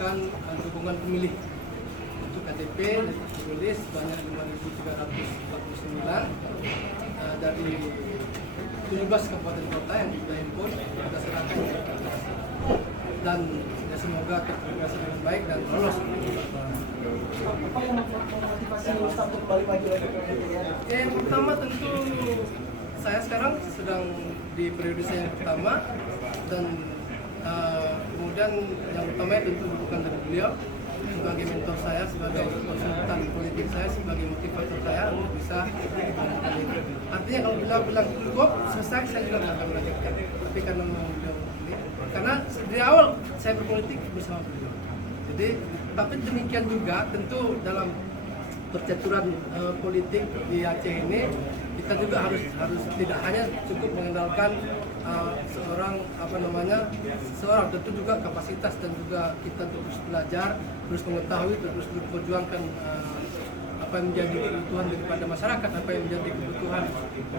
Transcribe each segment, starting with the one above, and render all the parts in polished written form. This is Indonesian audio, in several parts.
mendapatkan dukungan pemilih. Untuk KTP tertulis sebanyak 5.349 dari 17 kabupaten kota yang kita himpun, kita serahkan dan ya semoga terrealisasi dengan baik dan lolos. Apa yang memotivasi Ustaz untuk balik lagi ke PDIP? Yang pertama tentu saya sekarang sedang di periode saya yang pertama dan kemudian yang utama tentu dukungan dari beliau sebagai mentor saya, sebagai konsultan politik saya, sebagai motivator saya untuk bisa melakukan itu. Artinya kalau beliau bilang cukup selesai, saya juga tidak akan melanjutkan. Tapi karena memang beliau ini, karena dari awal saya berpolitik bersama beliau. Jadi, tapi demikian juga tentu dalam percaturan politik di Aceh ini kita juga harus tidak hanya cukup mengandalkan seorang tentu juga kapasitas dan juga kita terus belajar, terus mengetahui, terus memperjuangkan apa yang menjadi kebutuhan daripada masyarakat, apa yang menjadi kebutuhan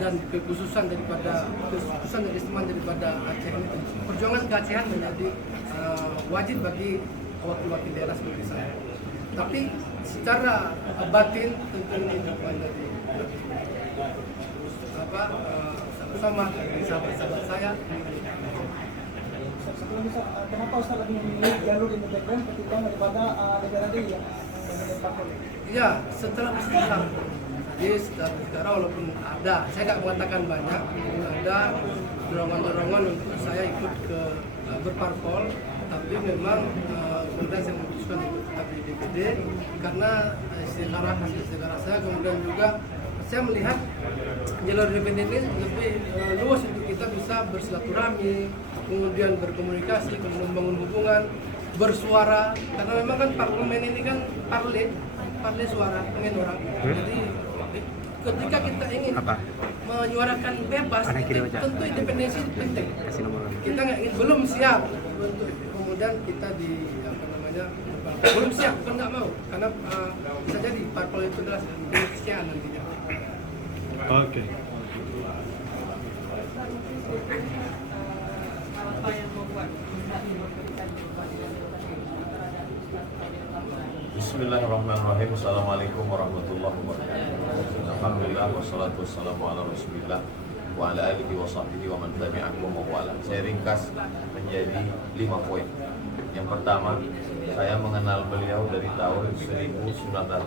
dan kekhususan daripada keistimewaan daripada Aceh ini. Perjuangan keacehan menjadi wajib bagi wakil-wakil daerah seperti saya. Tapi secara batin tentu ini menjadi sama sahabat-sahabat saya. Sebelum Ustaz, kenapa Ustaz lebih memilih jalur independen ketimbang daripada negara ini yang parpol? Ya, setelah bersejarah. Jadi sekarang walaupun ada, saya nggak mengatakan banyak, ada dorongan-dorongan untuk saya ikut ke berparpol, tapi memang kemudian saya memutuskan untuk tetap di DPD karena hasil istiqarah saya, kemudian juga saya melihat jalur independen ini lebih luas untuk kita bisa bersilaturahmi, kemudian berkomunikasi, kemudian membangun hubungan, bersuara, karena memang kan parlemen ini kan parle suara, pengen orang. Jadi ketika kita ingin menyuarakan bebas, tentu independensi penting. Kita nggak ingin, belum siap untuk kemudian kita belum siap, bukan nggak mau, karena bisa jadi parpol itu adalah kesiaan nantinya. Oke. Bismillahirrahmanirrahim. Assalamualaikum warahmatullahi wabarakatuh. Alhamdulillah wassalatu wassalamu ala Rasulillah wa ala alihi wa sahbihi wa man tabi'ahu wa mawala. Saya ringkas menjadi 5 poin. Yang pertama, saya mengenal beliau dari tahun 1993.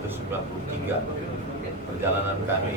Perjalanan kami